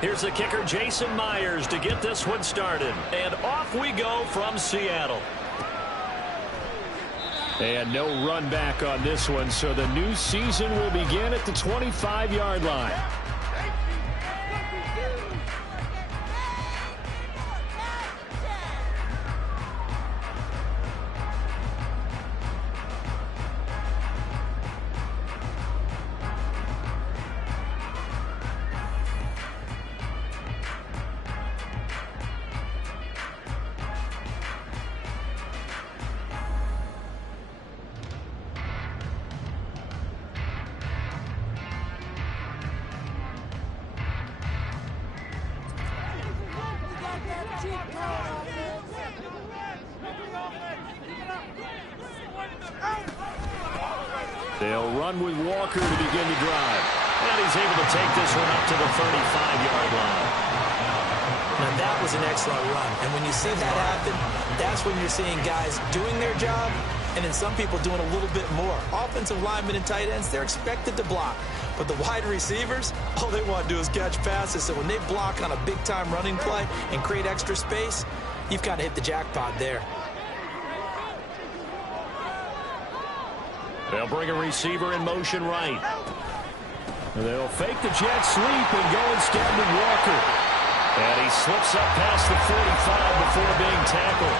Here's the kicker, Jason Myers, to get this one started. And off we go from Seattle. And no run back on this one, so the new season will begin at the 25-yard line. They'll run with Walker to begin the drive. And he's able to take this one up to the 35-yard line. Now that was an excellent run. And when you see that happen, that's when you're seeing guys doing their job and then some people doing a little bit more. Offensive linemen and tight ends, they're expected to block. But the wide receivers, all they want to do is catch passes. So when they block on a big-time running play and create extra space, you've kind of hit the jackpot there. They'll bring a receiver in motion right. They'll fake the jet sweep and go instead with Walker. And he slips up past the 45 before being tackled.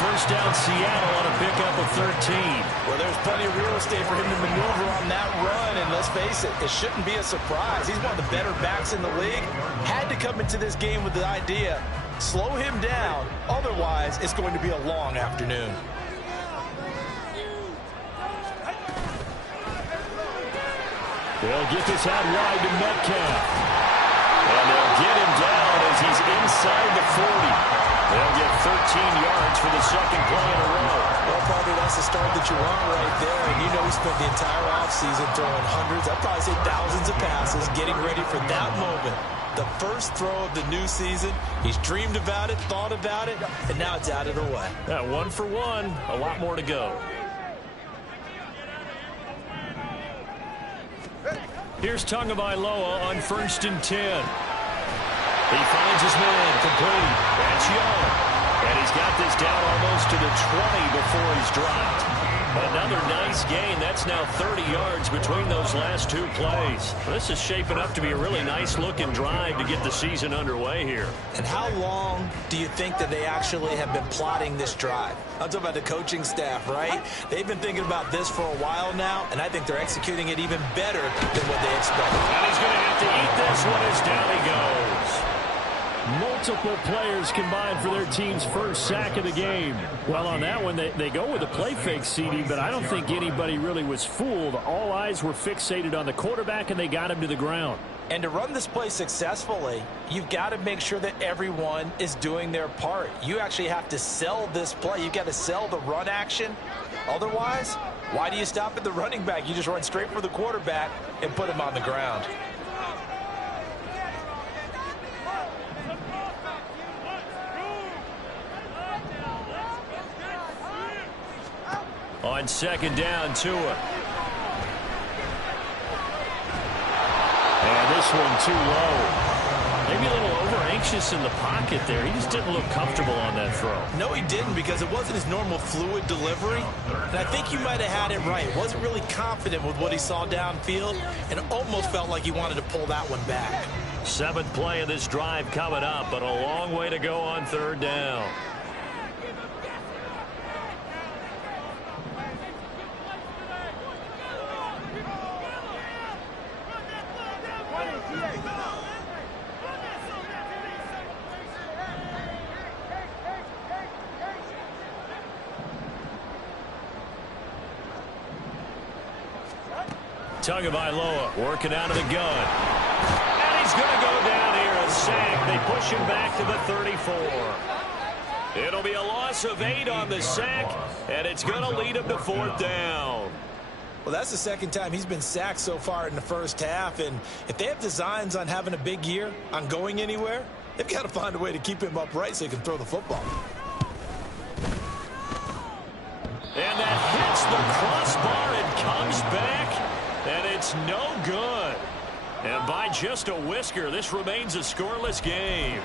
First down Seattle on a pickup of 13. Well, there's plenty of real estate for him to maneuver on that run. And let's face it, it shouldn't be a surprise. He's one of the better backs in the league. Had to come into this game with the idea, slow him down. Otherwise, it's going to be a long afternoon. They'll get this out wide to Metcalf. And they'll get him down as he's inside the 40. They'll get 13 yards for the second play in a row. Well, probably that's the start that you want right there. And you know he spent the entire offseason throwing hundreds, I'd probably say thousands of passes, getting ready for that moment. The first throw of the new season. He's dreamed about it, thought about it, and now it's out of the way. Yeah, 1 for 1. A lot more to go. Here's Tagovailoa on 1st and 10. He finds his man, complete. That's Young. And he's got this down almost to the 20 before he's dropped. Another nice gain. That's now 30 yards between those last two plays. This is shaping up to be a really nice-looking drive to get the season underway here. And how long do you think that they actually have been plotting this drive? I'm talking about the coaching staff, right? They've been thinking about this for a while now, and I think they're executing it even better than what they expected. And he's going to have to eat this one as down he goes. Multiple players combined for their team's first sack of the game. Well, on that one, they go with a play fake, CD, but I don't think anybody really was fooled. All eyes were fixated on the quarterback, and they got him to the ground. And to run this play successfully, you've got to make sure that everyone is doing their part. You actually have to sell this play. You've got to sell the run action. Otherwise, why do you stop at the running back? You just run straight for the quarterback and put him on the ground. On 2nd down, Tua. And this one too low. Maybe a little over-anxious in the pocket there. He just didn't look comfortable on that throw. No, he didn't, because it wasn't his normal fluid delivery. And I think you might have had it right. Wasn't really confident with what he saw downfield and almost felt like he wanted to pull that one back. 7th play of this drive coming up, but a long way to go on 3rd down. Tagovailoa working out of the gun. And he's going to go down here, a sack. They push him back to the 34. It'll be a loss of 8 on the sack, and it's going to lead him to 4th down. Well, that's the second time he's been sacked so far in the first half, and if they have designs on having a big year, on going anywhere, they've got to find a way to keep him upright so he can throw the football. And that hits the crossbar and comes back, and it's no good. And by just a whisker, this remains a scoreless game.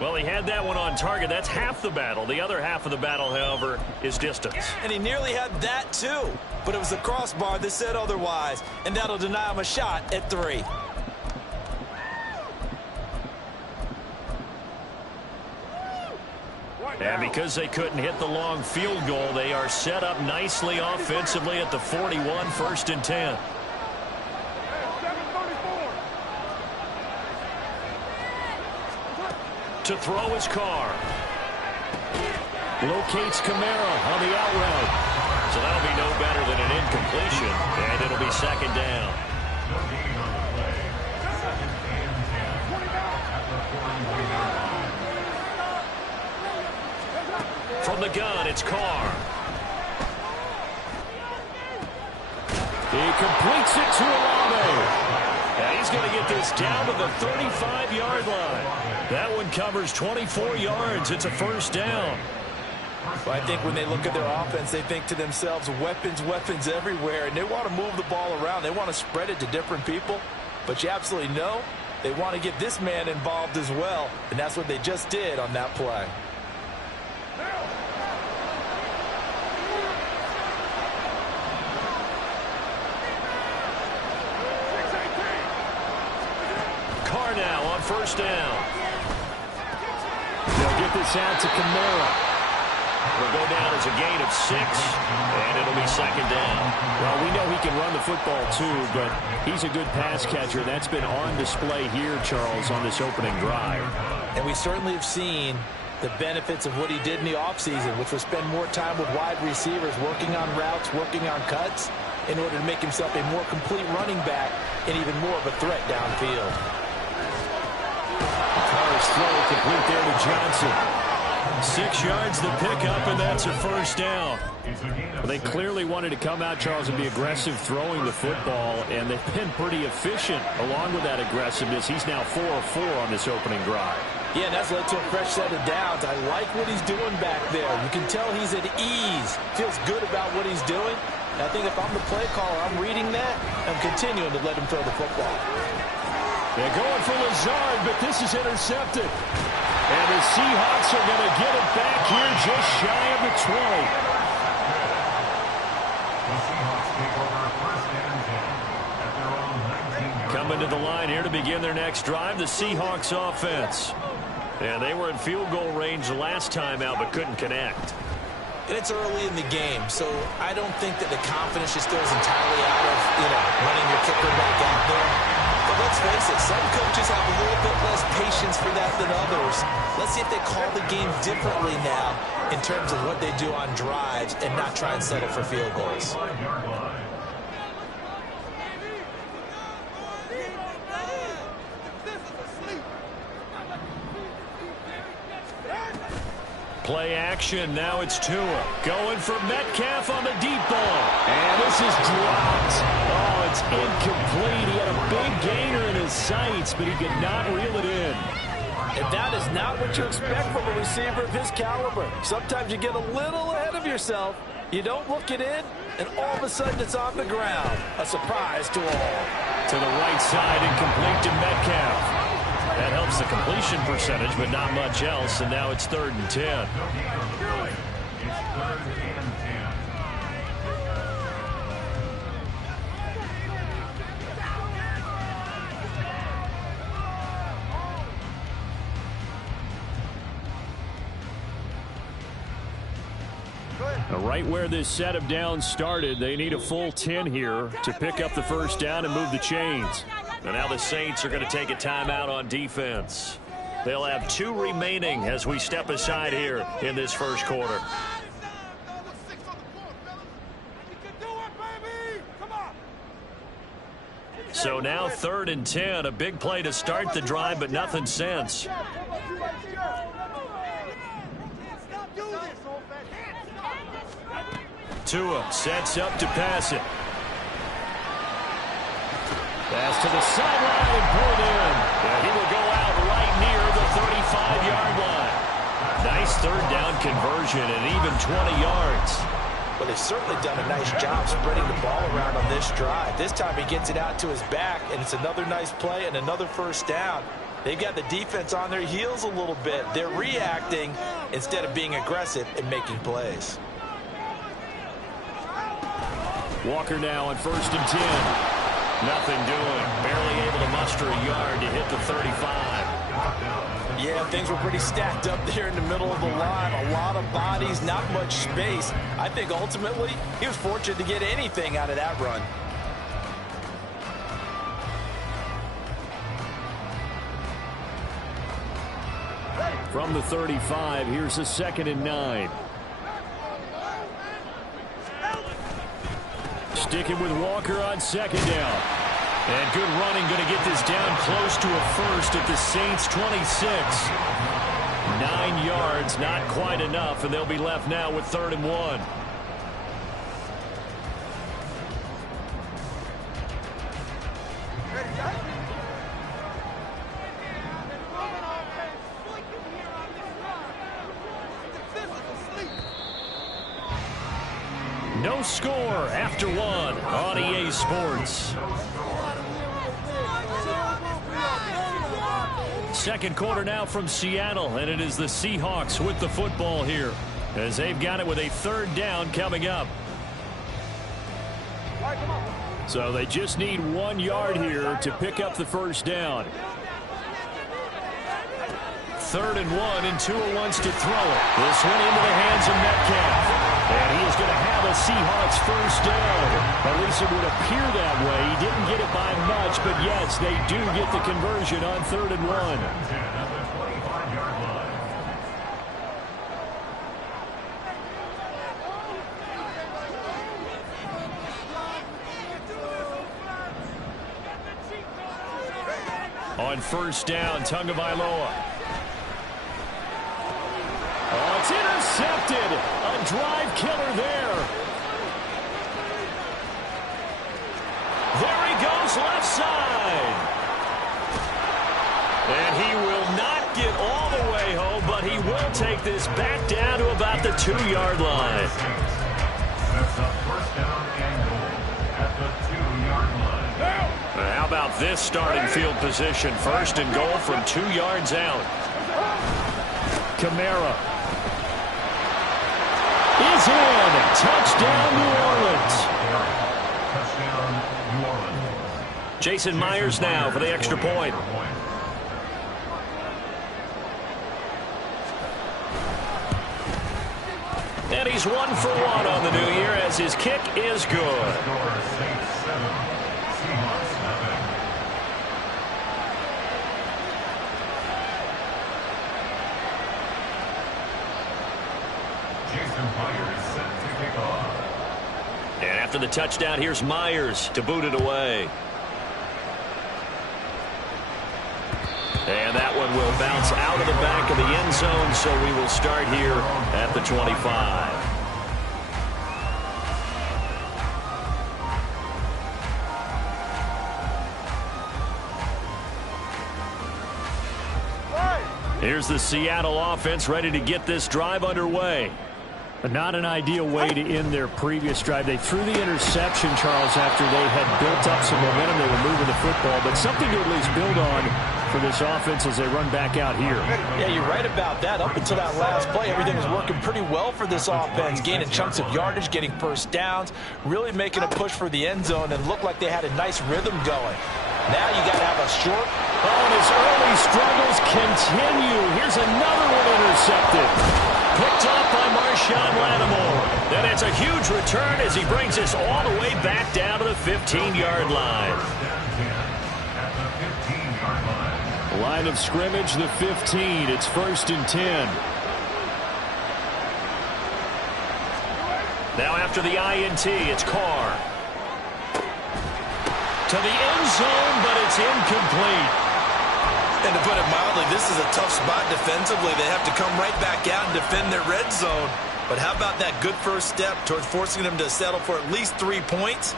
Well, he had that one on target. That's half the battle. The other half of the battle, however, is distance. And he nearly had that, too. But it was the crossbar that said otherwise. And that'll deny him a shot at 3. And because they couldn't hit the long field goal, they are set up nicely offensively at the 41, 1st and 10. To throw his car. Locates Kamara on the out route. So that'll be no better than an incompletion. And it'll be 2nd down. From the gun, it's Carr. He completes it to Olave. And he's going to get this down to the 35-yard line. That one covers 24 yards. It's a 1st down. Well, I think when they look at their offense, they think to themselves, weapons, weapons everywhere. And they want to move the ball around. They want to spread it to different people. But you absolutely know they want to get this man involved as well. And that's what they just did on that play. Now on 1st down. They'll get this out to Kamara. Will go down as a gain of 6, and it'll be 2nd down. Well, we know he can run the football too, but he's a good pass catcher. That's been on display here, Charles, on this opening drive. And we certainly have seen the benefits of what he did in the offseason, which was spend more time with wide receivers, working on routes, working on cuts, in order to make himself a more complete running back and even more of a threat downfield. Carr's throw complete there to Johnson. 6 yards the pickup, and that's a 1st down. Well, they clearly wanted to come out, Charles, and be aggressive throwing the football, and they've been pretty efficient along with that aggressiveness. He's now 4 of 4 on this opening drive. Yeah, and that's led to a fresh set of downs. I like what he's doing back there. You can tell he's at ease. Feels good about what he's doing. And I think if I'm the play caller, I'm reading that. I'm continuing to let him throw the football. They're going for Lazard, but this is intercepted. And the Seahawks are going to get it back here just shy of the 20. Coming to the line here to begin their next drive, the Seahawks offense. And they were in field goal range last time out, but couldn't connect. And it's early in the game, so I don't think that the confidence just goes entirely out of, running your kicker back out there. But let's face it, some coaches have a little bit less patience for that than others. Let's see if they call the game differently now in terms of what they do on drives and not try and settle for field goals. Play action. Now it's Tua. Going for Metcalf on the deep ball. And this is dropped. Oh, it's incomplete. He had a big gainer in his sights, but he could not reel it in. And that is not what you expect from a receiver of his caliber. Sometimes you get a little ahead of yourself. You don't look it in, and all of a sudden it's on the ground. A surprise to all. To the right side, incomplete to Metcalf. That helps the completion percentage, but not much else, and now it's 3rd and 10. Right where this set of downs started, they need a full 10 here to pick up the 1st down and move the chains. And now the Saints are going to take a timeout on defense. They'll have 2 remaining as we step aside here in this 1st quarter. So now 3rd and 10, a big play to start the drive, but nothing since. Tua sets up to pass it. Pass to the sideline and pulled in. And he will go out right near the 35-yard line. Nice 3rd down conversion and even 20 yards. Well, they've certainly done a nice job spreading the ball around on this this drive. This time he gets it out to his back, and it's another nice play and another first down. They've got the defense on their heels a little bit. They're reacting instead of being aggressive and making plays. Walker now on 1st and 10. Nothing doing. Barely able to muster a yard to hit the 35. Yeah, things were pretty stacked up there in the middle of the line. A lot of bodies, not much space. I think ultimately he was fortunate to get anything out of that run. From the 35, here's a 2nd and 9. Sticking with Walker on 2nd down. And good running, going to get this down close to a first at the Saints' 26. 9 yards, not quite enough, and they'll be left now with 3rd and 1. No score after 1 on EA Sports. Second quarter now from Seattle, and it is the Seahawks with the football here as they've got it with a 3rd down coming up. So they just need 1 yard here to pick up the 1st down. 3rd and 1, and Tua wants to throw it. This one into the hands of Metcalf. And he is going to have a Seahawks 1st down. At least it would appear that way. He didn't get it by much, but yes, they do get the conversion on 3rd and 1. On 1st down, Tagovailoa. Oh, it's intercepted. A drive killer there. There he goes left side. And he will not get all the way home, but he will take this back down to about the 2-yard line. That's a 1st down and goal at the 2-yard line. How about this starting field position? 1st and goal from 2 yards out. Kamara is in. Touchdown, New Orleans. Touchdown, New Orleans. Jason Myers now for the extra point. And he's 1 for 1 on the new year as his kick is good. And after the touchdown, here's Myers to boot it away. And that one will bounce out of the back of the end zone, so we will start here at the 25. Here's the Seattle offense ready to get this drive underway. Not an ideal way to end their previous drive. They threw the interception, Charles, after they had built up some momentum. They were moving the football, but something to at least build on for this offense as they run back out here. Yeah, you're right about that. Up until that last play, everything was working pretty well for this offense, gaining chunks of yardage, getting 1st downs, really making a push for the end zone, and looked like they had a nice rhythm going. Now you got to have a short. Oh, and his early struggles continue. Here's another one intercepted. Picked off by Marshawn Lattimore. Then it's a huge return as he brings us all the way back down to the 15-yard line. Line of scrimmage, the 15. It's 1st and 10. Now after the INT, it's Carr. To the end zone, but it's incomplete. And to put it mildly, this is a tough spot defensively. They have to come right back out and defend their red zone. But how about that good first step towards forcing them to settle for at least 3 points?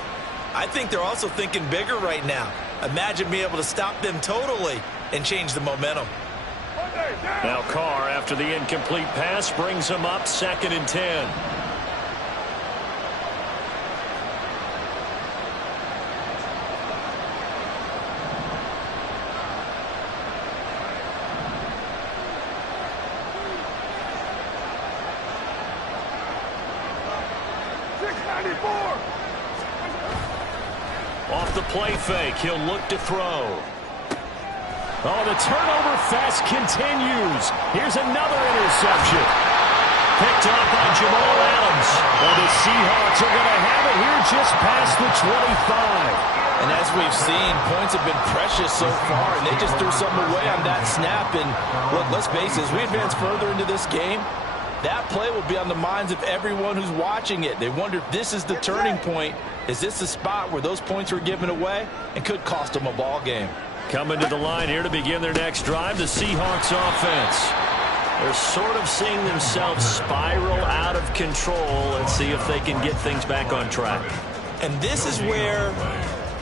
I think they're also thinking bigger right now. Imagine being able to stop them totally and change the momentum. Now Carr, after the incomplete pass, brings him up 2nd and 10. Off the play fake, he'll look to throw. Oh, the turnover fest continues. Here's another interception. Picked up by Jamal Adams. And the Seahawks are going to have it here just past the 25. And as we've seen, points have been precious so far, and they just threw something away on that snap. And look, let's face it, as we advance further into this game, that play will be on the minds of everyone who's watching it. They wonder if this is the turning point. Is this the spot where those points were given away and could cost them a ball game? Coming to the line here to begin their next drive, the Seahawks offense. They're sort of seeing themselves spiral out of control. Let's see if they can get things back on track. And this is where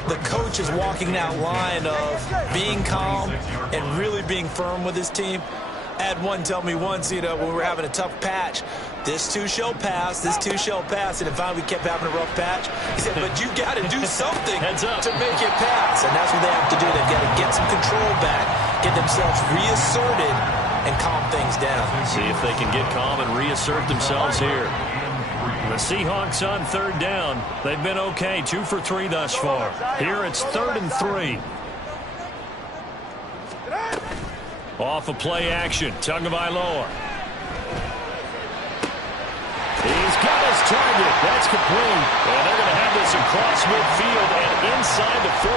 the coach is walking that line of being calm and really being firm with his team. I had one tell me once, when we were having a tough patch, this too shall pass, this too shall pass. And if finally we kept having a rough patch, he said, but you got to do something to make it pass. And that's what they have to do. They've got to get some control back, get themselves reasserted, and calm things down. See if they can get calm and reassert themselves here. The Seahawks on third down. They've been okay, 2 for 3 thus far. Here it's 3rd and 3. Off of play action, Tagovailoa. He's got his target. That's complete. And they're going to have this across midfield and inside the 45.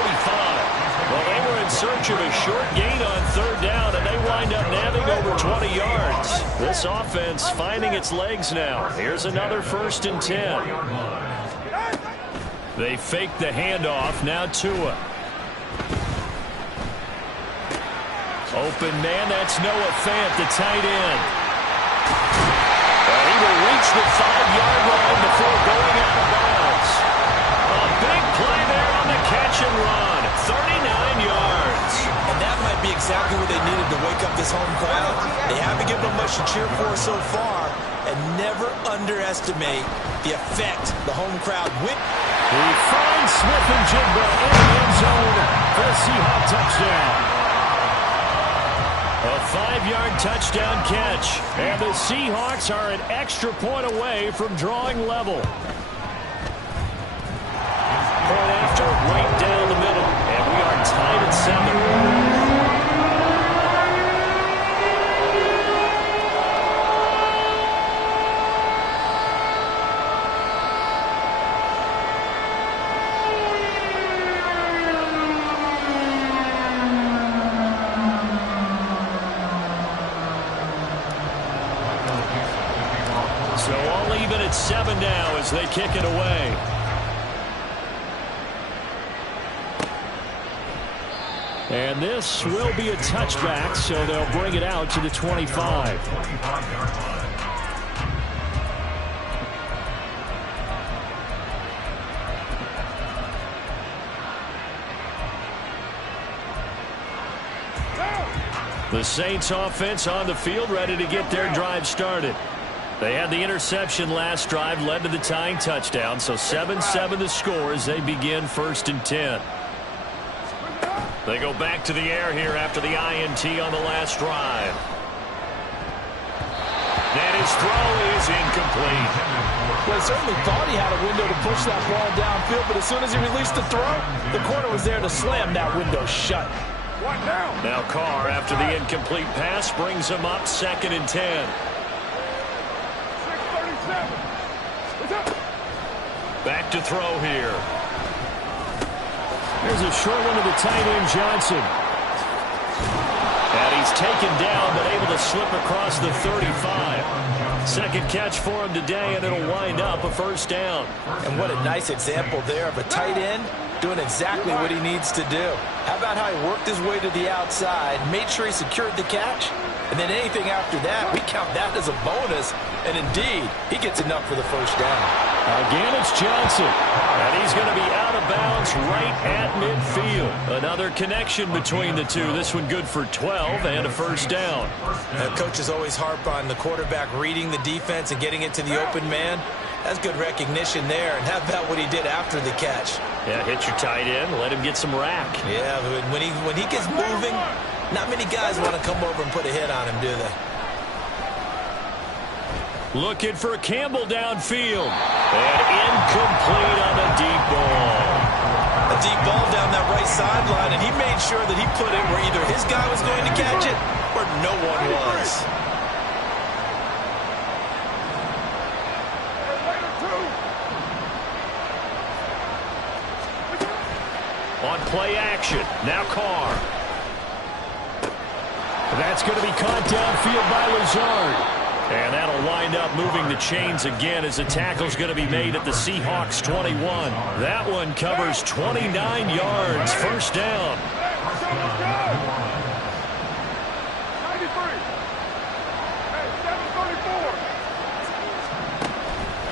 Well, they were in search of a short gain on third down, and they wind up nabbing over 20 yards. This offense finding its legs now. Here's another 1st and 10. They fake the handoff. Now Tua. Open man, that's Noah Fant, the tight end. He will reach the 5-yard line before going out of bounds. A big play there on the catch and run. 39 yards. And that might be exactly what they needed to wake up this home crowd. They haven't given them much to cheer for so far. And never underestimate the effect the home crowd with. He finds Smith and Jigba in the end zone for a Seahawks touchdown. A 5-yard touchdown catch. And the Seahawks are an extra point away from drawing level. Point after, right down the middle. And we are tied at 7. So all even at 7 now as they kick it away. And this will be a touchback, so they'll bring it out to the 25. The Saints offense on the field, ready to get their drive started. They had the interception last drive, led to the tying touchdown, so 7-7 the score as they begin 1st and 10. They go back to the air here after the INT on the last drive. And his throw is incomplete. Well, he certainly thought he had a window to push that ball downfield, but as soon as he released the throw, the corner was there to slam that window shut. Now Carr, after the incomplete pass, brings him up 2nd and 10. Back to throw here. There's a short one to the tight end, Johnson. And he's taken down, but able to slip across the 35. Second catch for him today, and it'll wind up a 1st down. And what a nice example there of a tight end doing exactly what he needs to do. How about how he worked his way to the outside, made sure he secured the catch, and then anything after that, we count that as a bonus. And indeed, he gets enough for the 1st down. Again, it's Johnson. And he's going to be out of bounds right at midfield. Another connection between the two. This one good for 12 and a 1st down. Coaches always harp on the quarterback reading the defense and getting it to the open man. That's good recognition there. And how about what he did after the catch? Yeah, hit your tight end, let him get some rack. Yeah, when he gets moving, not many guys want to come over and put a hit on him, do they? Looking for Campbell downfield. And incomplete on the deep ball. A deep ball right sideline, and he made sure that he put it where either his guy was going to catch it or no one was. On play action, now Carr. That's going to be caught downfield by Lazard. And that'll wind up moving the chains again as the tackle's going to be made at the Seahawks 21. That one covers 29 yards, first down.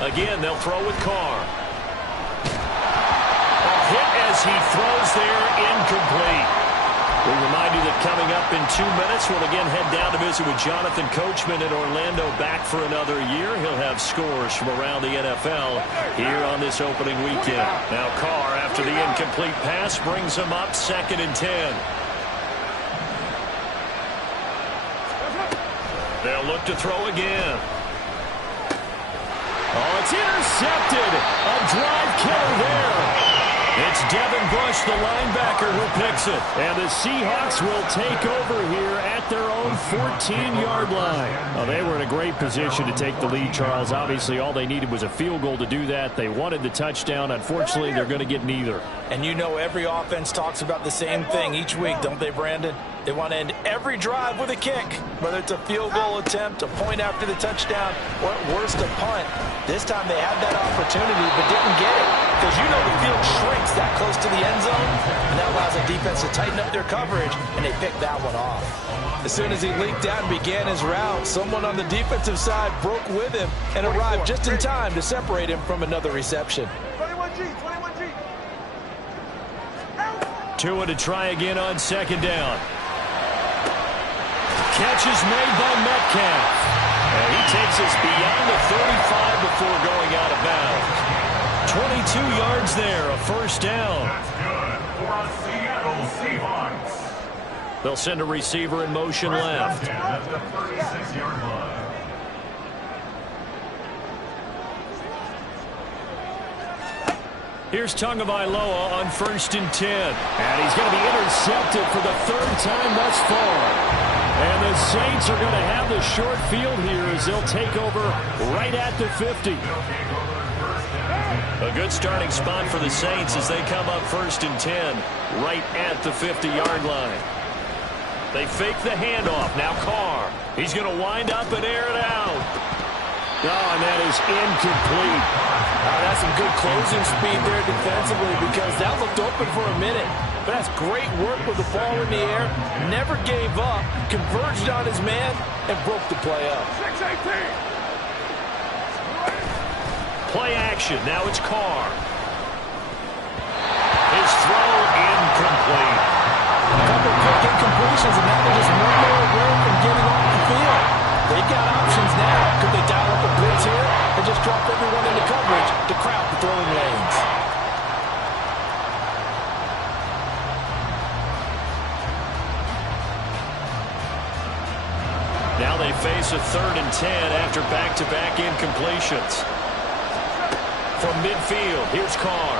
Again, they'll throw with Carr. A hit as he throws there, incomplete. We remind you that coming up in 2 minutes, we'll again head down to visit with Jonathan Coachman in Orlando, back for another year. He'll have scores from around the NFL here on this opening weekend. Now Carr, after the incomplete pass, brings him up 2nd and 10. They'll look to throw again. Oh, it's intercepted. A drive killer there. It's Devin Bush, the linebacker, who picks it. And the Seahawks will take over here at their own 14-yard line. Well, they were in a great position to take the lead, Charles. Obviously, all they needed was a field goal to do that. They wanted the touchdown. Unfortunately, they're going to get neither. And you know every offense talks about the same thing each week, don't they, Brandon? They want to end every drive with a kick, whether it's a field goal attempt, a point after the touchdown, or at worst, a punt. This time they had that opportunity but didn't get it because you know the field shrinks that close to the end zone, and that allows the defense to tighten up their coverage, and they picked that one off. As soon as he leaked out and began his route, someone on the defensive side broke with him and arrived just in time to separate him from another reception. 21G. Tua to try again on 2nd down. Catch is made by Metcalf. And he takes us beyond the 35 before going out of bounds. 22 yards there, a first down. That's good for Seattle Seahawks. They'll send a receiver in motion left. At the 36-yard line. Here's Tagovailoa on 1st and 10. And he's going to be intercepted for the 3rd time thus far. And the Saints are going to have the short field here as they'll take over right at the 50. A good starting spot for the Saints as they come up 1st and 10 right at the 50-yard line. They fake the handoff. Now Carr. He's going to wind up and air it out. Oh, and that is incomplete. That's some good closing speed there defensively because that looked open for a minute. But that's great work with the ball in the air. Never gave up, converged on his man, and broke the play up. 6-18. Play action. Now it's Carr. His throw incomplete. A couple of quick incompletions, and now they're just one more away from getting off the field. They've got options now. Could they dial up a blitz here and just drop everyone into coverage to crowd the throwing lanes? Now they face a 3rd and 10 after back-to-back incompletions. From midfield, here's Carr.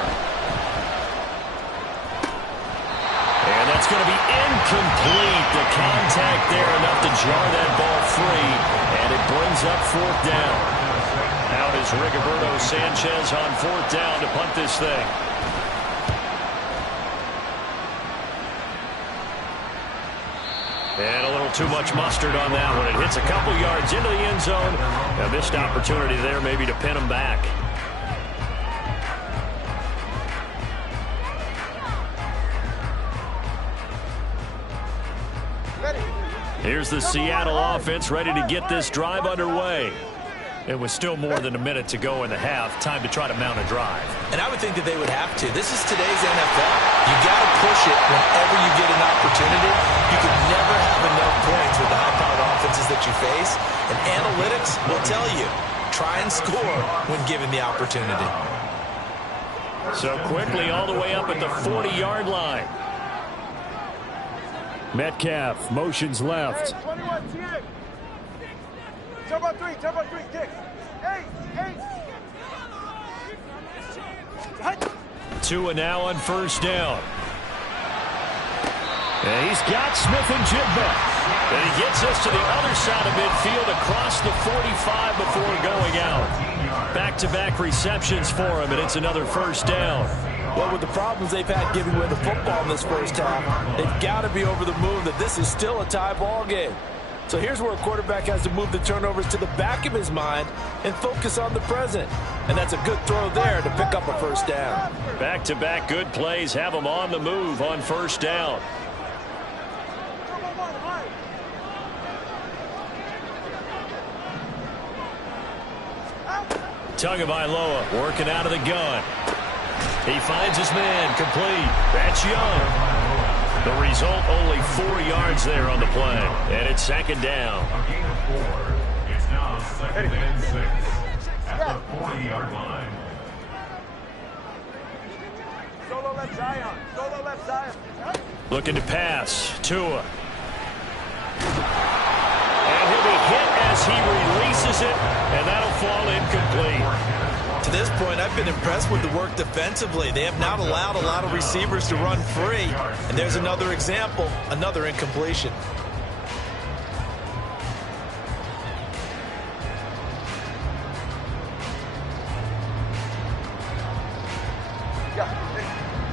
And that's going to be incomplete. The contact there enough to jar that ball free, and it brings up 4th down. Out is Rigoberto Sanchez on 4th down to punt this thing. And a little too much mustard on that one. It hits a couple yards into the end zone. A missed opportunity there maybe to pin him back. Here's the Seattle offense ready to get this drive underway. It was still more than a minute to go in the half. Time to try to mount a drive. And I would think that they would have to. This is today's NFL. You got to push it whenever you get an opportunity. You can never have enough points with the high-powered offenses that you face. And analytics will tell you, try and score when given the opportunity. So quickly all the way up at the 40-yard line. Metcalf motions left. 21, TA. Jump on 3, kicks. 8. Tua now on 1st down. And he's got Smith and Jigba. And he gets us to the other side of midfield across the 45 before going out. Back-to-back receptions for him, and it's another first down. Well, with the problems they've had giving away the football in this first half, they've got to be over the moon that this is still a tie ball game. So here's where a quarterback has to move the turnovers to the back of his mind and focus on the present. And that's a good throw there to pick up a first down. Back-to-back good plays have them on the move on first down. Tagovailoa working out of the gun. He finds his man complete. That's Young. The result, only 4 yards there on the play. And it's second down. A gain of 4. It's now 2nd and 6 at the 40-yard line. Solo left Zion. Solo left Zion. Looking to pass. Tua. And he'll be hit as he releases it, and that'll fall incomplete. To this point, I've been impressed with the work defensively. They have not allowed a lot of receivers to run free. And there's another example, another incompletion.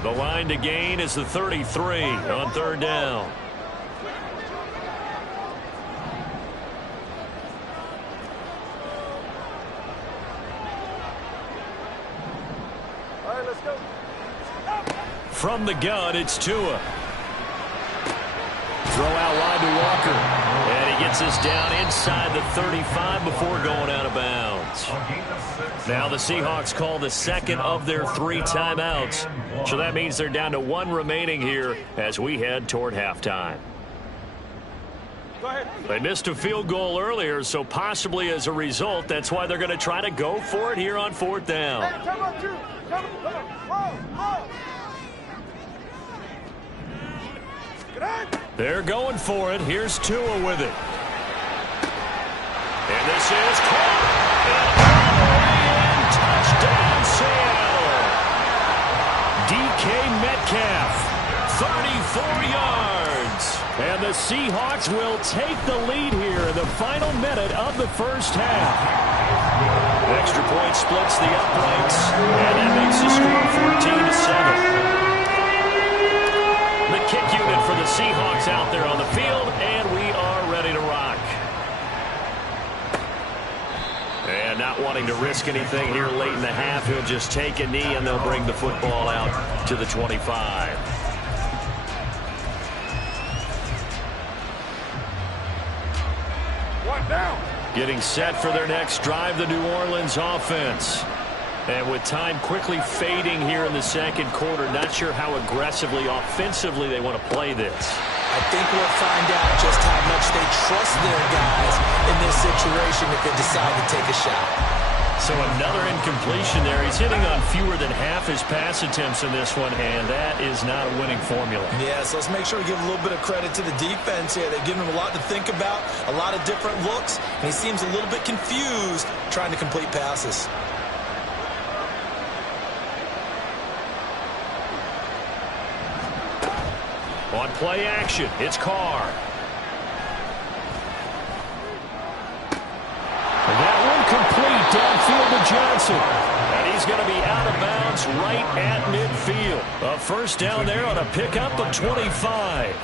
The line to gain is the 33 on third down. From the gun, it's Tua. Throw out wide to Walker. And he gets us down inside the 35 before going out of bounds. Now the Seahawks call the second of their 3 timeouts. So that means they're down to 1 remaining here as we head toward halftime. They missed a field goal earlier, so possibly as a result, that's why they're going to try to go for it here on 4th down. They're going for it. Here's Tua with it. And this is caught. And touchdown Seattle. DK Metcalf, 34 yards. And the Seahawks will take the lead here in the final minute of the first half. Extra point splits the uprights, and that makes the score 14-7. The kick unit for the Seahawks out there on the field, and we are ready to rock. And not wanting to risk anything here late in the half, he'll just take a knee, and they'll bring the football out to the 25. One down. Getting set for their next drive, the New Orleans offense. And with time quickly fading here in the second quarter, not sure how aggressively, offensively they want to play this. I think we'll find out just how much they trust their guys in this situation if they decide to take a shot. So another incompletion there. He's hitting on fewer than half his pass attempts in this one, and that is not a winning formula. Yes, let's make sure we give a little bit of credit to the defense here. They've given him a lot to think about, a lot of different looks, and he seems a little bit confused trying to complete passes. On play action, it's Carr. And that one complete downfield to Johnson. And he's going to be out of bounds right at midfield. A first down there on a pickup of 25.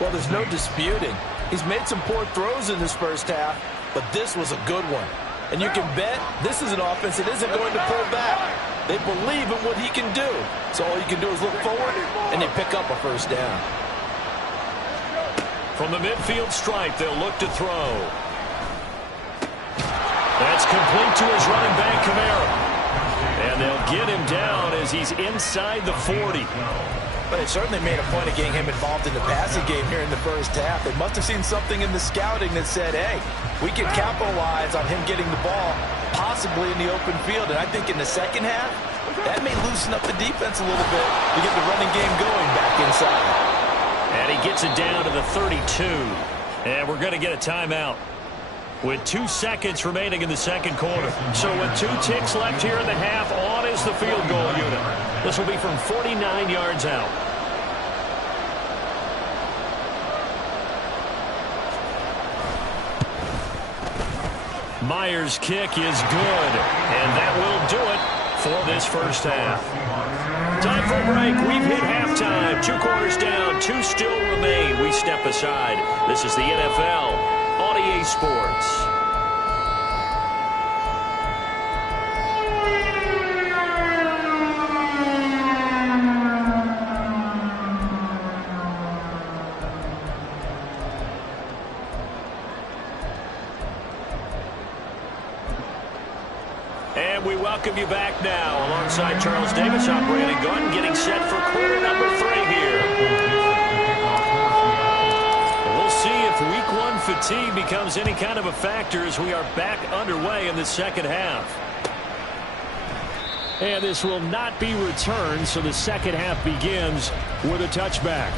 Well, there's no disputing. He's made some poor throws in this first half, but this was a good one. And you can bet this is an offense that isn't going to pull back. They believe in what he can do. So all you can do is look forward, and they pick up a first down. From the midfield stripe, they'll look to throw. That's complete to his running back, Kamara. And they'll get him down as he's inside the 40. But they certainly made a point of getting him involved in the passing game here in the first half. They must have seen something in the scouting that said, hey, we can capitalize on him getting the ball, possibly in the open field. And I think in the second half, that may loosen up the defense a little bit to get the running game going back inside. And he gets it down to the 32. And we're going to get a timeout with 2 seconds remaining in the second quarter. So with 2 ticks left here in the half, on is the field goal unit. This will be from 49 yards out. Meyer's kick is good, and that will do it for this first half. Time for a break. We've hit halftime. 2 quarters down, 2 still remain. We step aside. This is the NFL on EA Sports. And we welcome you back now alongside Charles Davis, I'm Brandon Gunn, getting set for quarter number 3 here. We'll see if week 1 fatigue becomes any kind of a factor as we are back underway in the second half. And this will not be returned, so the second half begins with a touchback.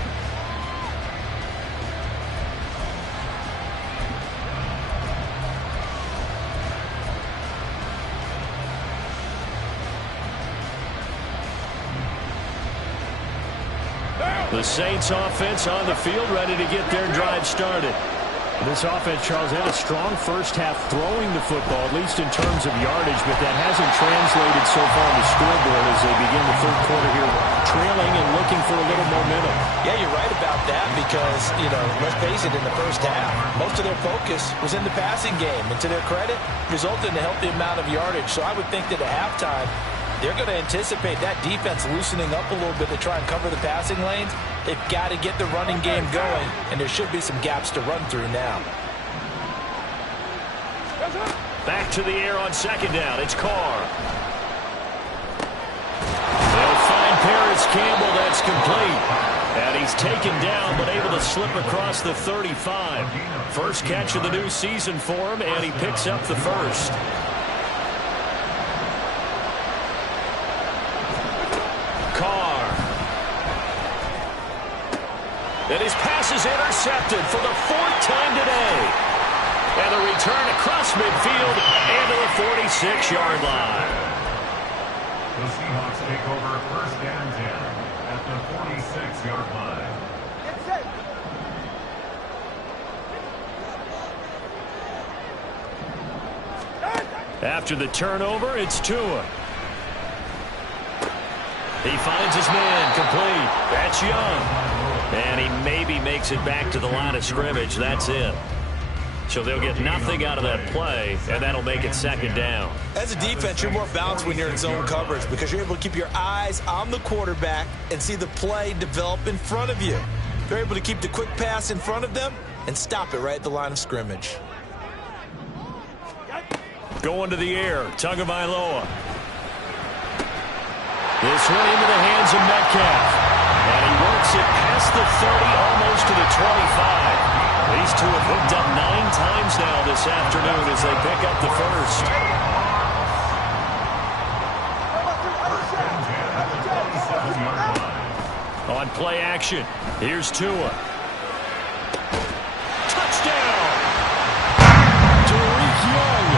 The Saints offense on the field, ready to get their drive started. This offense, Charles, had a strong first half throwing the football, at least in terms of yardage, but that hasn't translated so far on the scoreboard as they begin the third quarter here, trailing and looking for a little momentum. Yeah, you're right about that because, let's face it, in the first half, most of their focus was in the passing game. And to their credit, resulted in a healthy amount of yardage. So I would think that at halftime, they're going to anticipate that defense loosening up a little bit to try and cover the passing lanes. They've got to get the running game going, and there should be some gaps to run through now. Back to the air on second down. It's Carr. They'll find Paris Campbell. That's complete. And he's taken down, but able to slip across the 35. First catch of the new season for him, and he picks up the first. And his pass is intercepted for the 4th time today. And the return across midfield and to the 46-yard line. The Seahawks take over first and 10 at the 46-yard line. After the turnover, it's Tua. He finds his man complete. That's Young. And he maybe makes it back to the line of scrimmage. That's it. So they'll get nothing out of that play, and that'll make it second down. As a defense, you're more balanced when you're in zone coverage because you're able to keep your eyes on the quarterback and see the play develop in front of you. They're able to keep the quick pass in front of them and stop it right at the line of scrimmage. Going to the air, Tagovailoa. This one into the hands of Metcalf. And he works it past the 30, almost to the 25. These two have hooked up 9 times now this afternoon as they pick up the first. On play action, here's Tua. Touchdown! Tariq Young,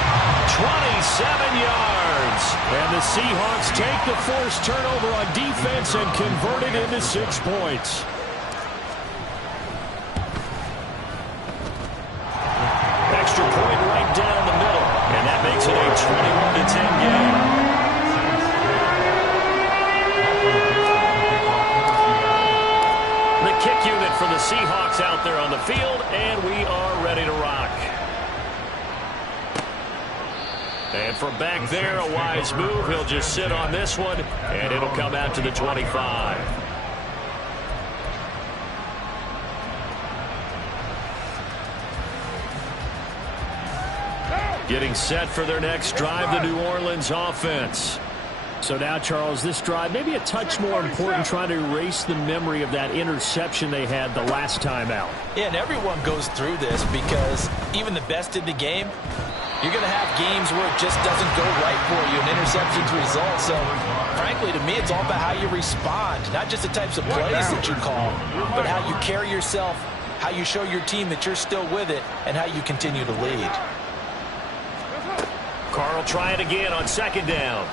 27 yards. And the Seahawks take the forced turnover on defense and convert it into 6 points. Extra point right down the middle, and that makes it a 21-10 game. The kick unit for the Seahawks out there on the field, and we are ready to rock. And from back there, a wise move. He'll just sit on this one, and it'll come out to the 25. Getting set for their next drive, the New Orleans offense. So now, Charles, this drive maybe a touch more important, trying to erase the memory of that interception they had the last time out. Yeah, and everyone goes through this because even the best in the game, you're going to have games where it just doesn't go right for you, and interceptions result. So, frankly, to me, it's all about how you respond, not just the types of plays that you call, but how you carry yourself, how you show your team that you're still with it, and how you continue to lead. Carr will try it again on second down.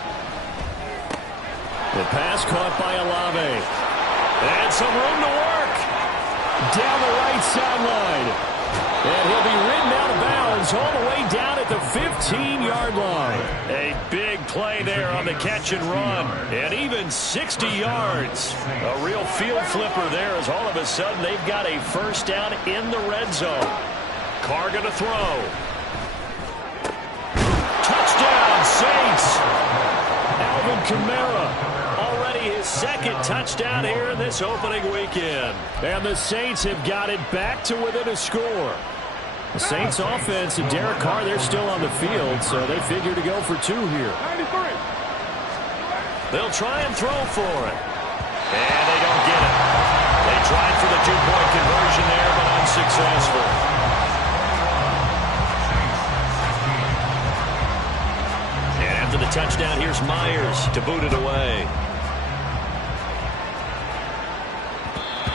The pass caught by Olave. And some room to work. Down the right sideline. And he'll be ridden out of bounds is all the way down at the 15-yard line. A big play there on the catch and run. And even 60 yards. A real field flipper there as all of a sudden they've got a first down in the red zone. Carr going to throw. Touchdown, Saints. Alvin Kamara. His second touchdown here in this opening weekend. And the Saints have got it back to within a score. The Saints offense and Derek Carr, they're still on the field, so they figure to go for 2 here. 93. They'll try and throw for it. And they don't get it. They tried for the 2-point conversion there, but unsuccessful. And after the touchdown, here's Myers to boot it away.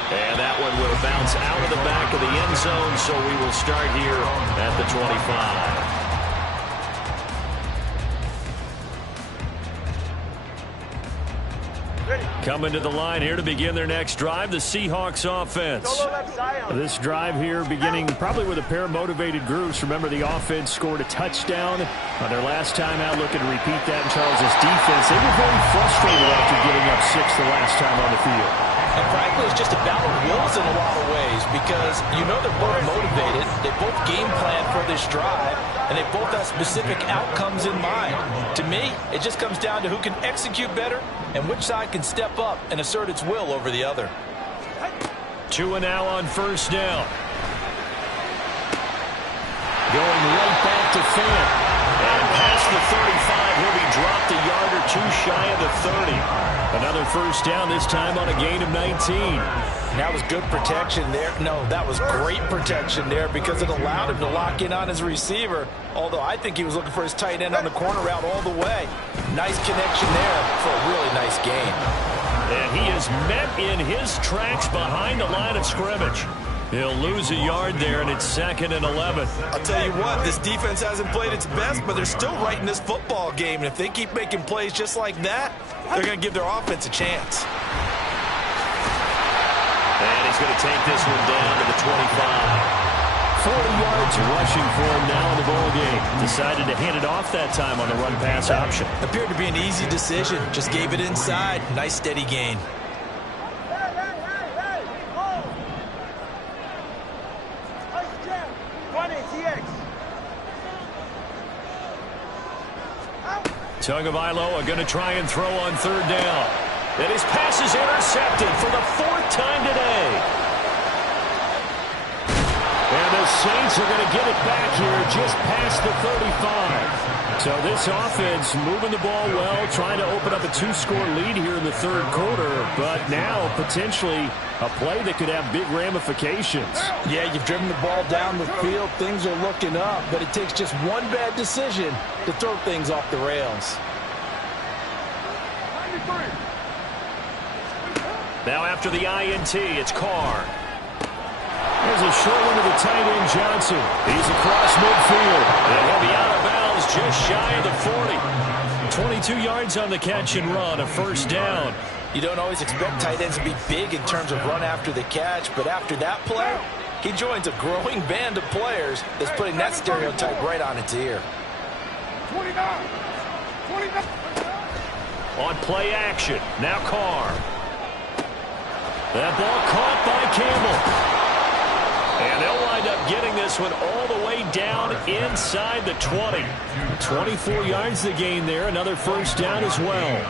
And that one will bounce out of the back of the end zone, so we will start here at the 25. Coming to the line here to begin their next drive, the Seahawks offense. This drive here beginning probably with a pair of motivated groups. Remember, the offense scored a touchdown on their last time out. Looking to repeat that in Charles' defense. They were very frustrated after giving up 6 the last time on the field. And frankly, it's just a battle of wills in a lot of ways because you know they're both motivated. They both game plan for this drive, and they both have specific outcomes in mind. To me, it just comes down to who can execute better and which side can step up and assert its will over the other. 2 and now on first down. Going right back to Fant. And past the 35, he'll be dropped a yard or 2 shy of the 30. Another first down, this time on a gain of 19. That was good protection there. No, that was great protection there because it allowed him to lock in on his receiver, although I think he was looking for his tight end on the corner route all the way. Nice connection there for a really nice gain. And he is met in his tracks behind the line of scrimmage. He'll lose a yard there, and it's 2nd and 11. I'll tell you what, this defense hasn't played its best, but they're still right in this football game. And if they keep making plays just like that, they're going to give their offense a chance. And he's going to take this one down to the 25. 40 yards rushing for him now in the ball game. Decided to hand it off that time on the run-pass option. Appeared to be an easy decision. Just gave it inside. Nice steady gain. Tagovailoa going to try and throw on 3rd down. And his pass is intercepted for the 4th time today. And the Saints are going to get it back here just past the 35. So this offense moving the ball well, trying to open up a 2-score lead here in the 3rd quarter, but now potentially a play that could have big ramifications. Yeah, you've driven the ball down the field. Things are looking up, but it takes just one bad decision to throw things off the rails. Now after the INT, it's Carr. There's a short one to the tight end, Johnson. He's across midfield. And he'll be out of bounds just shy of the 40. 22 yards on the catch and run, a first down. You don't always expect tight ends to be big in terms of run after the catch, but after that play, he joins a growing band of players that's putting that stereotype right on its ear. 29. On play action, now Carr. That ball caught by Campbell. And they'll wind up getting this one all the way down inside the 20. 24 yards to gain there. Another first down as well.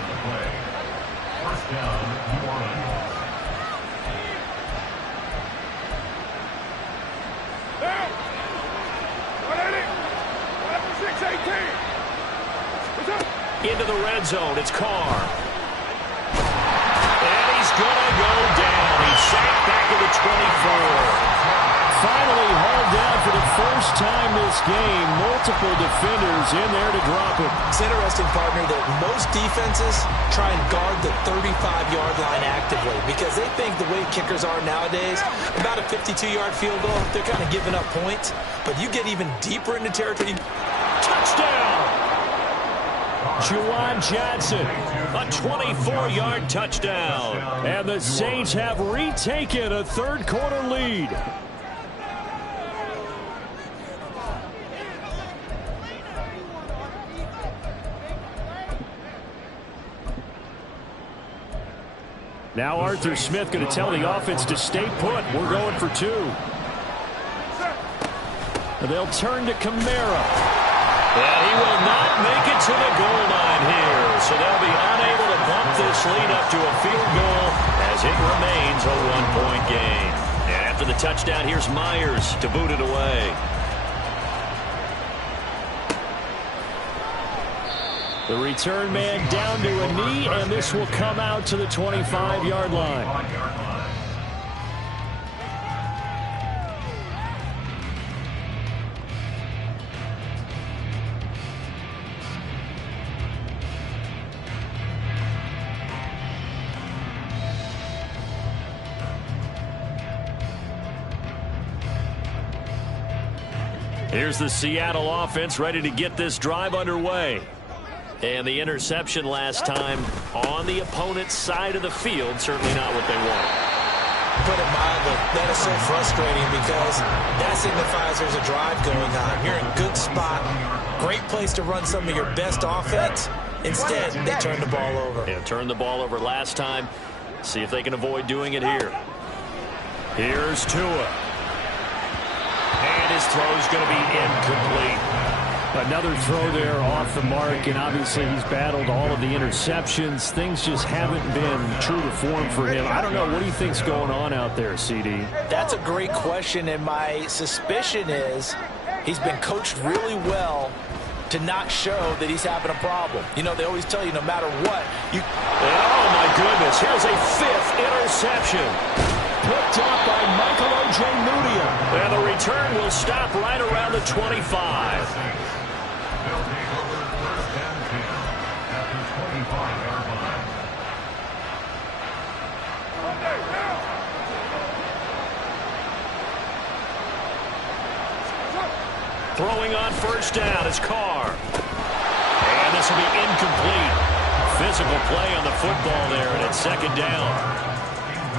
First down, New Orleans. Down. 180. 6-18. Into the red zone. It's Carr. And he's going to go down. He's sacked back at the 24. Finally hauled down for the first time this game. Multiple defenders in there to drop him. It's interesting, partner, that most defenses try and guard the 35-yard line actively because they think the way kickers are nowadays, about a 52-yard field goal, they're kind of giving up points. But you get even deeper into territory. Touchdown! Juwan Johnson, a 24-yard touchdown. And the Saints have retaken a third-quarter lead. Now Arthur Smith going to tell the offense to stay put. We're going for 2. They'll turn to Kamara. And he will not make it to the goal line here. So they'll be unable to bump this lead up to a field goal as it remains a 1-point game. And after the touchdown, here's Myers to boot it away. The return man down to a knee, and this will come out to the 25-yard line. Here's the Seattle offense ready to get this drive underway. And the interception last time on the opponent's side of the field, certainly not what they wanted. Put it mildly, that is so frustrating because that signifies there's a drive going on. You're in a good spot, great place to run some of your best offense. Instead, they turn the ball over. Yeah, turned the ball over last time. See if they can avoid doing it here. Here's Tua. And his throw's going to be incomplete. Another throw there off the mark, and obviously he's battled all of the interceptions. Things just haven't been true to form for him. I don't know. What do you think's going on out there, CD? That's a great question, and my suspicion is he's been coached really well to not show that he's having a problem. You know, they always tell you no matter what. Oh, my goodness. Here's a 5th interception. Picked up by Michael Ojemudia. And the return will stop right around the 25. Throwing on first down is Carr. And this will be incomplete. Physical play on the football there, and it's 2nd down.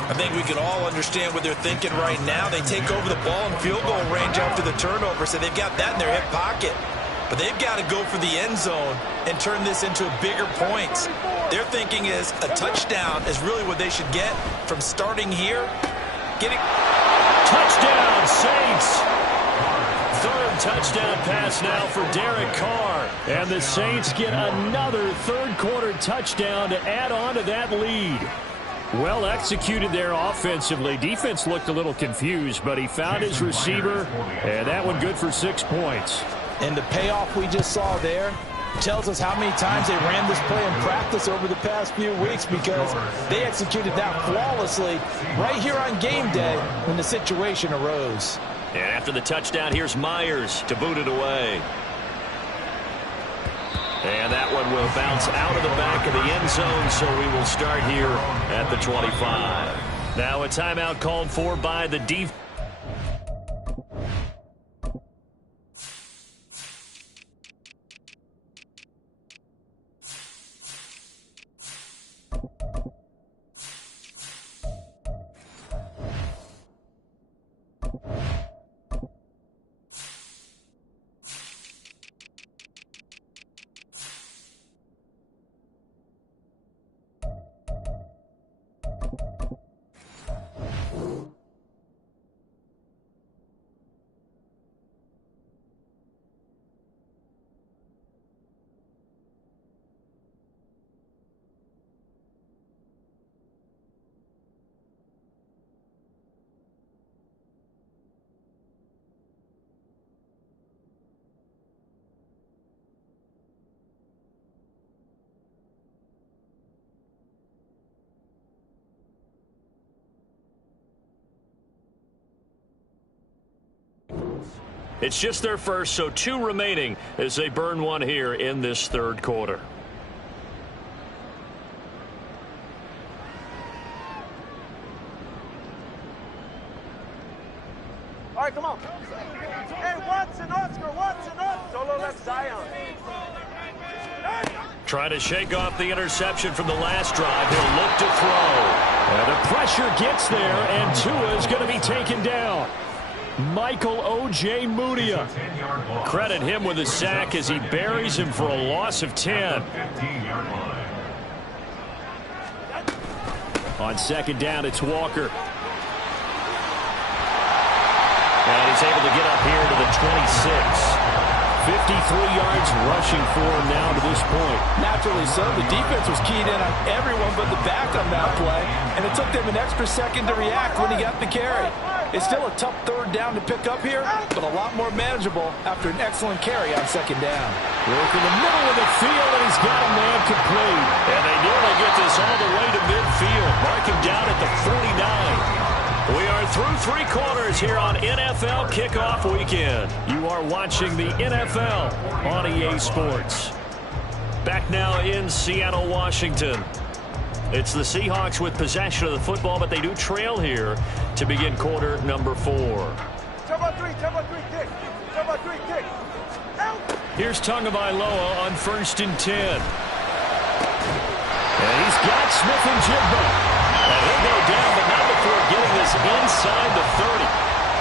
I think we can all understand what they're thinking right now. They take over the ball in field goal range after the turnover, so they've got that in their hip pocket. But they've got to go for the end zone and turn this into bigger points. Their thinking is a touchdown is really what they should get from starting here. Touchdown, Saints! 3rd touchdown pass now for Derek Carr. And the Saints get another 3rd-quarter touchdown to add on to that lead. Well executed there offensively. Defense looked a little confused, but he found his receiver, and that one good for 6 points. And the payoff we just saw there tells us how many times they ran this play in practice over the past few weeks, because they executed that flawlessly right here on game day when the situation arose. And after the touchdown, here's Myers to boot it away. And that one will bounce out of the back of the end zone, so we will start here at the 25. Now a timeout called for by the defense. It's just their first, so 2 remaining as they burn one here in this 3rd quarter. All right, come on. Hey, Watson, Oscar, Watson, up. Solo left Zion. Trying to shake off the interception from the last drive. He'll look to throw. And the pressure gets there, and Tua is going to be taken down. Michael Ojemudia. Credit him with a sack as he buries him for a loss of 10. On second down, it's Walker. And he's able to get up here to the 26. 53 yards rushing for him now to this point. Naturally so. The defense was keyed in on everyone but the back on that play, and it took them an extra second to react when he got the carry. It's still a tough third down to pick up here, but a lot more manageable after an excellent carry on second down. Work in the middle of the field, and he's got a man complete. And they nearly get this all the way to midfield. Mark him down at the 49. We are through 3 quarters here on NFL Kickoff Weekend. You are watching the NFL on EA Sports. Back now in Seattle, Washington. It's the Seahawks with possession of the football, but they do trail here to begin quarter number 4. Turbo 3, kick. Turbo 3, kick. Help! Here's Tagovailoa on 1st and 10. And he's got Smith-Njigba. And he'll go down, but not before getting this inside the 30.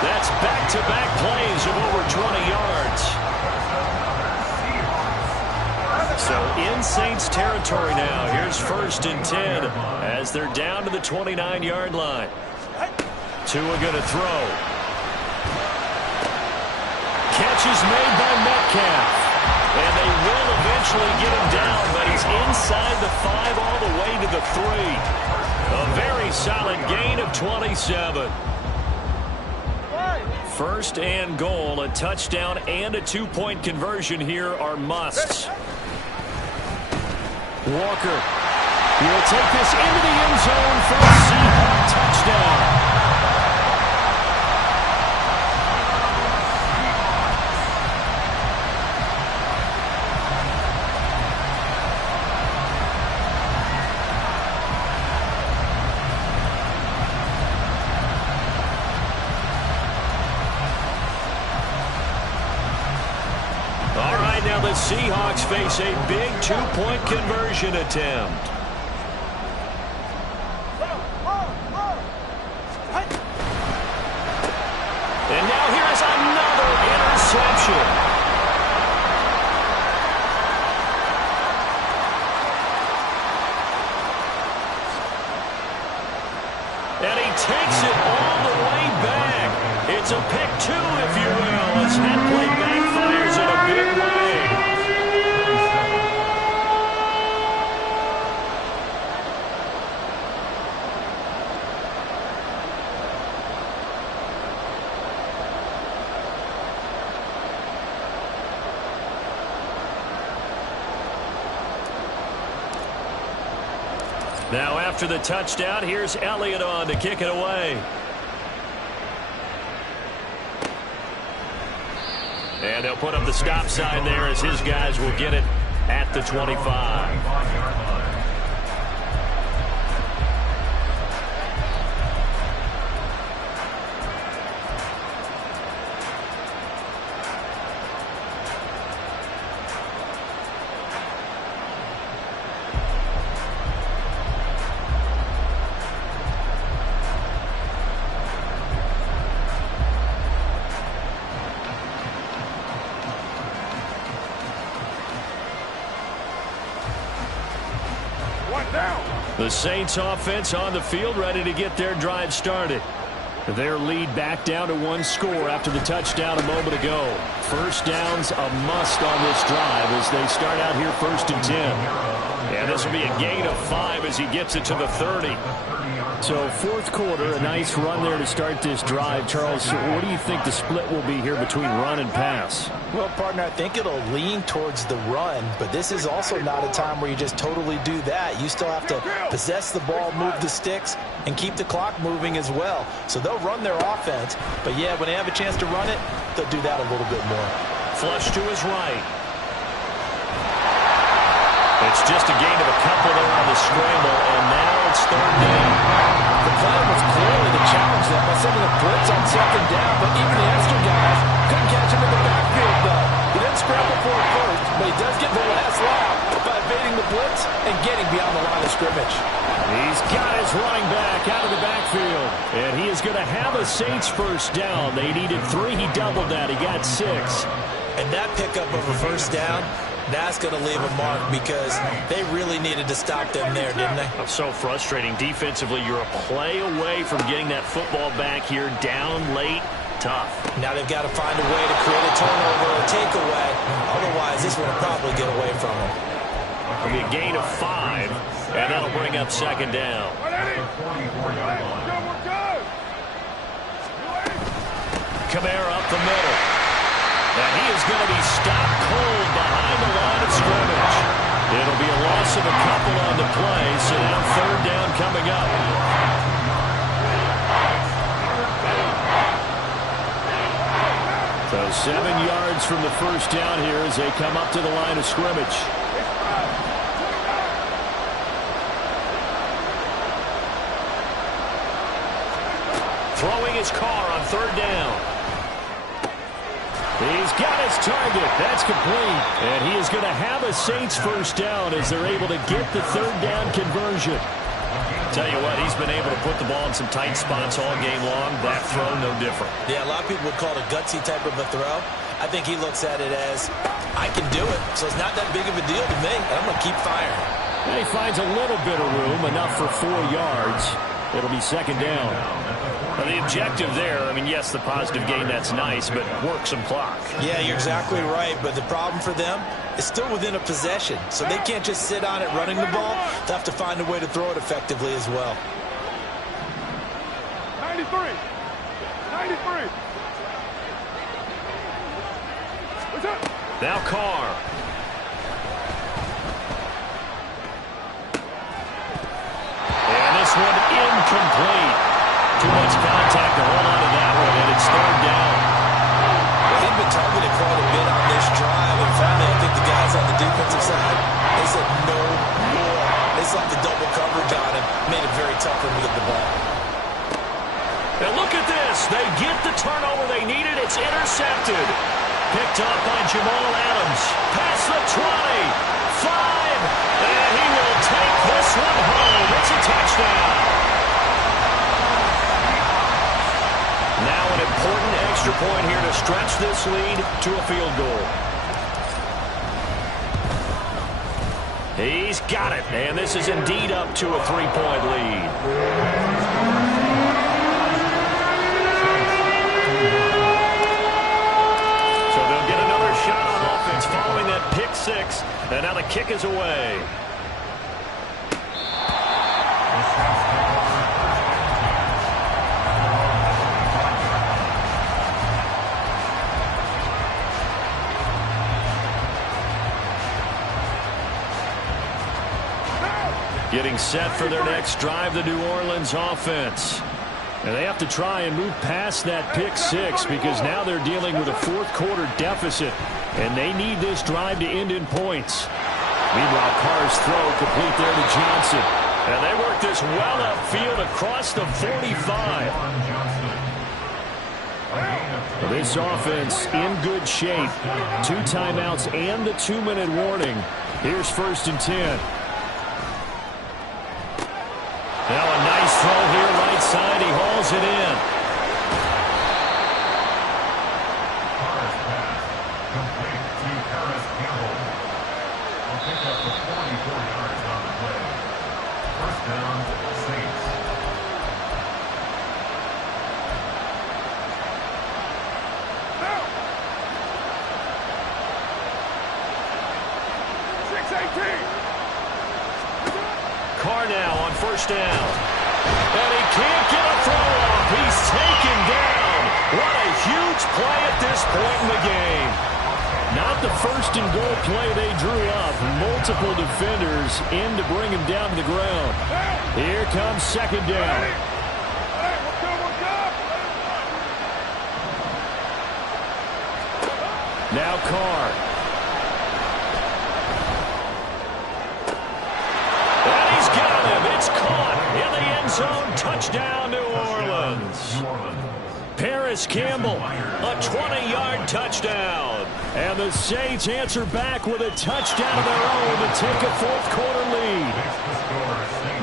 That's back-to-back plays of over 20 yards. So in Saints territory now. Here's 1st and 10 as they're down to the 29-yard line. Tua going to throw. Catch is made by Metcalf. And they will eventually get him down, but he's inside the 5 all the way to the 3. A very solid gain of 27. 1st and goal, a touchdown and a 2-point conversion here are musts. Walker will take this into the end zone for a Seahawks touchdown. The Seahawks face a big 2-point conversion attempt. And now here is another interception. And he takes it all the way back. It's a pick 2, if you will, as that play backfires in a big way. Now after the touchdown, here's Elliott on to kick it away. And they'll put up the stop sign there as his guys will get it at the 25. The Saints offense on the field ready to get their drive started. Their lead back down to 1 score after the touchdown a moment ago. 1st down's a must on this drive as they start out here 1st and 10. And this will be a gain of 5 as he gets it to the 30. So 4th quarter, a nice run there to start this drive. Charles, what do you think the split will be here between run and pass? Well, partner, I think it'll lean towards the run, but this is also not a time where you just totally do that. You still have to possess the ball, move the sticks, and keep the clock moving as well. So they'll run their offense, but yeah, when they have a chance to run it, they'll do that a little bit more. Flush to his right. It's just a gain of a couple there on the scramble, and now it's 3rd down. The plan was clearly to challenge them by sending a blitz on 2nd down, but even the extra guys couldn't catch him in the backfield, though. He didn't scramble for it first, but he does get the last lap by evading the blitz and getting beyond the line of scrimmage. He's got his running back out of the backfield, and he is going to have a Saints 1st down. They needed 3. He doubled that. He got 6. And that pickup of a 1st down That's going to leave a mark because they really needed to stop them there, didn't they? So frustrating. Defensively, you're a play away from getting that football back here down late. Tough. Now they've got to find a way to create a turnover or takeaway. Otherwise, this one will probably get away from them. It'll be a gain of 5, and that'll bring up second down. Kamara up the middle. And he is going to be stopped cold behind the line of scrimmage. It'll be a loss of a couple on the play, so now third down coming up. So 7 yards from the first down here as they come up to the line of scrimmage. Throwing his car on third down. He's got his target. That's complete. And he is going to have a Saints first down as they're able to get the third down conversion. Tell you what, he's been able to put the ball in some tight spots all game long. That throw, no different. Yeah, a lot of people would call it a gutsy type of a throw. I think he looks at it as, I can do it, so it's not that big of a deal to me, and I'm going to keep firing. And he finds a little bit of room, enough for 4 yards. It'll be second down. Well, the objective there, I mean, yes, the positive gain, that's nice, but work some clock. Yeah, you're exactly right, but the problem for them is still within a possession, so they can't just sit on it running the ball. They have to find a way to throw it effectively as well. 93. 93. What's up? Now Carr. And this one incomplete. Too much contact to hold on to that one, and it's third down. Well, they've been targeted quite a bit on this drive, and finally I think the guys on the defensive side, they said no more. They slapped the double coverage on him, made it very tough for him to get the ball. And look at this. They get the turnover they needed. It's intercepted. Picked up by Jamal Adams. Past the 20. 5. And he will take this one home. It's a touchdown. Now an important extra point here to stretch this lead to a field goal. He's got it. And this is indeed up to a 3-point lead. So they'll get another shot on offense following that pick 6. And now the kick is away. Getting set for their next drive, the New Orleans offense. And they have to try and move past that pick 6 because now they're dealing with a fourth-quarter deficit, and they need this drive to end in points. Meanwhile, Carr's throw complete there to Johnson. And they work this well upfield across the 45. This offense in good shape. 2 timeouts and the 2-minute warning. Here's 1st and 10. Now a nice throw here right side. He hauls it in. Carr's pass complete to Paris Campbell. Will pick up the 44 yards on the play. First down, Saints. Now. 6-18. Carr now on 1st down. And he can't get a throw off. He's taken down. What a huge play at this point in the game. Not the 1st and goal play they drew up. Multiple defenders in to bring him down to the ground. Here comes 2nd down. Now Carr. And he's got him. It's caught in the end zone. Touchdown, New Orleans. Paris Campbell, a 20-yard touchdown. And the Saints answer back with a touchdown of their own to take a fourth-quarter lead.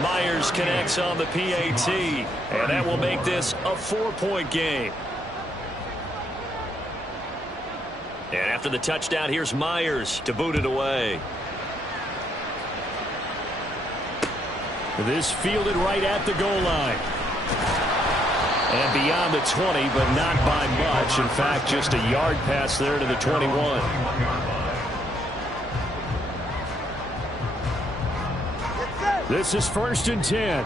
Myers connects on the PAT, and that will make this a 4-point game. And after the touchdown, here's Myers to boot it away. This fielded right at the goal line. And beyond the 20, but not by much. In fact, just a yard pass there to the 21. This is 1st and 10.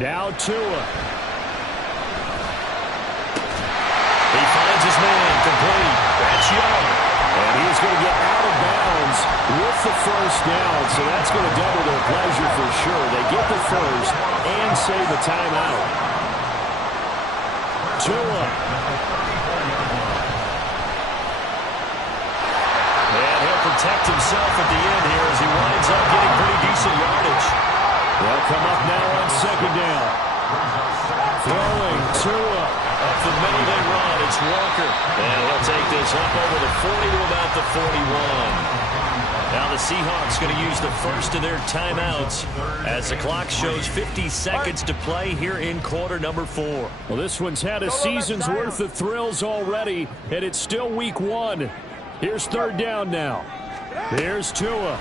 Now Tua. He finds his man complete. That's Young. And he's going to get out of bounds with the first down. So that's going to double their pleasure for sure. They get the first and save a timeout. Tua. And he'll protect himself at the end here as he winds up getting pretty decent yardage. They'll come up now on 2nd down. Throwing Tua. Up the middle they run. It's Walker. And he'll take this up over the 40 to about the 41. Now the Seahawks going to use the first of their timeouts as the clock shows 50 seconds to play here in quarter number 4. Well, this one's had a season's worth of thrills already, and it's still week 1. Here's 3rd down now. Here's Tua.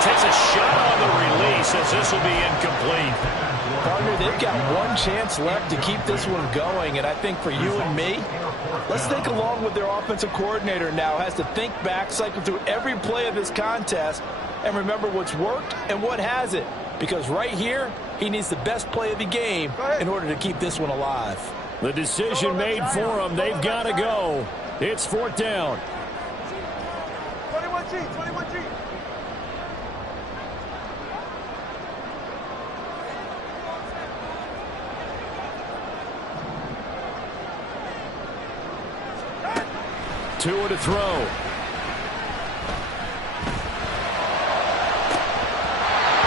Takes a shot on the release as this will be incomplete. Partner, they've got one chance left to keep this one going, and I think for you and me, let's think along with their offensive coordinator now. Has to think back, cycle through every play of this contest, and remember what's worked and what hasn't. Because right here, he needs the best play of the game in order to keep this one alive. The decision made for them. They've got to go. It's 4th down. 21G, 21G. Tua to throw.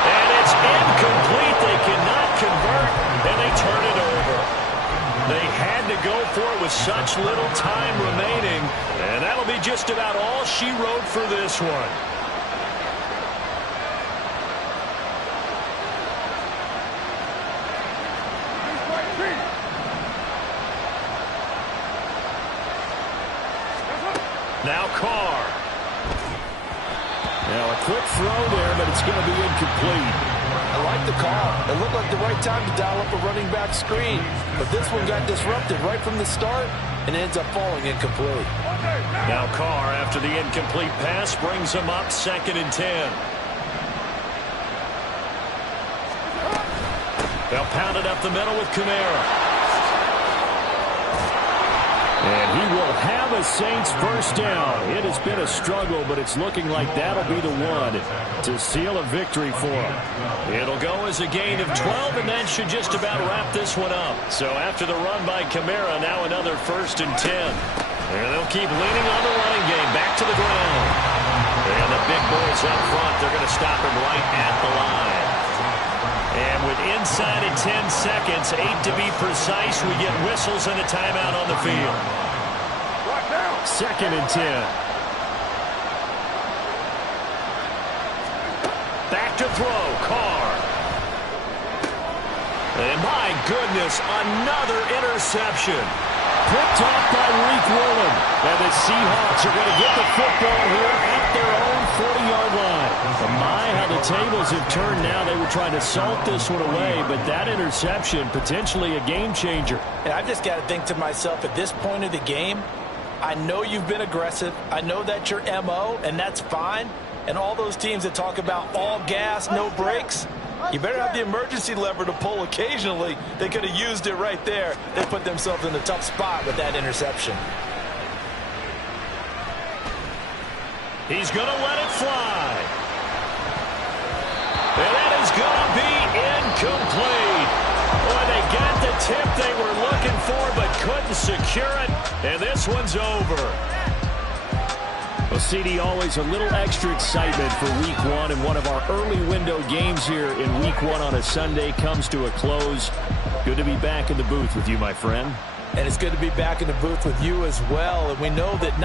And it's incomplete. They cannot convert, and they turn it over. They had to go for it with such little time remaining, and that'll be just about all she wrote for this one. Now Carr. Now a quick throw there, but it's going to be incomplete. I like the call. It looked like the right time to dial up a running back screen. But this one got disrupted right from the start and ends up falling incomplete. Now Carr, after the incomplete pass, brings him up 2nd and 10. They'll pound it up the middle with Kamara. And he will have a Saints first down. It has been a struggle, but it's looking like that'll be the one to seal a victory for him. It'll go as a gain of 12, and that should just about wrap this one up. So after the run by Kamara, now another 1st and 10. And they'll keep leaning on the running game. Back to the ground. And the big boys up front, they're going to stop him right at the line. And with inside of 10 seconds, 8 to be precise, we get whistles and a timeout on the field. 2nd and 10. Back to throw, Carr. And my goodness, another interception. Picked off by Reek Willen. And the Seahawks are going to get the football here at their own 40-yard line. My, how the tables have turned now. They were trying to salt this one away, but that interception, potentially a game changer. And I've just got to think to myself, at this point of the game, I know you've been aggressive. I know that's your MO, and that's fine. And all those teams that talk about all gas, no brakes, you better have the emergency lever to pull occasionally. They could have used it right there. They put themselves in a tough spot with that interception. He's going to let it fly. And that is going to be incomplete. Boy, they got the tip they were looking for, but couldn't secure it. And this one's over. Well, CD, always a little extra excitement for week 1, and one of our early window games here in week 1 on a Sunday comes to a close. Good to be back in the booth with you, my friend. And it's good to be back in the booth with you as well. And we know that